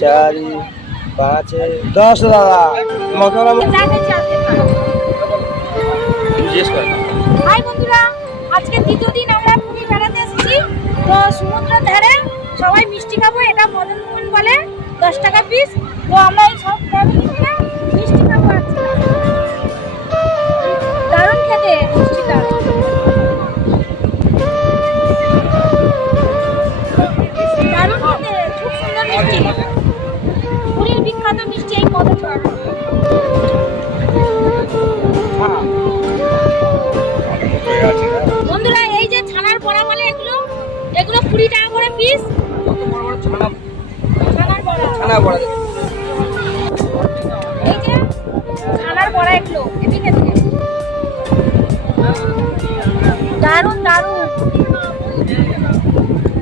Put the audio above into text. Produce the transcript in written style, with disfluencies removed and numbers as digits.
चार पाँच 10 दादा হাই বন্ধুরা, আজকে দ্বিতীয় দিন আমরা পুরী বেড়াতে এসেছি। তো সমুদ্রের ধারে সবাই মিষ্টি খাবো, এটা মদন মোহন বলে, 10 টাকা পিস। তো আমরা এই সব ফ্যামিলি মিলে মিষ্টি খাবো আজকে। দারুণ খেতে মিষ্টিটা। দারুণ খেতে, খুব সুন্দর মিষ্টি। পুরীর বিখ্যাত মিষ্টি এই মদন মোহন। বন্ধুরা, এই যে ছানার বড়া বলে এগুলো 20 টাকা করে পিস। ছানার বড়া, এই যে ছানার বড়া এগুলো এদিকে দারুণ দারুণ।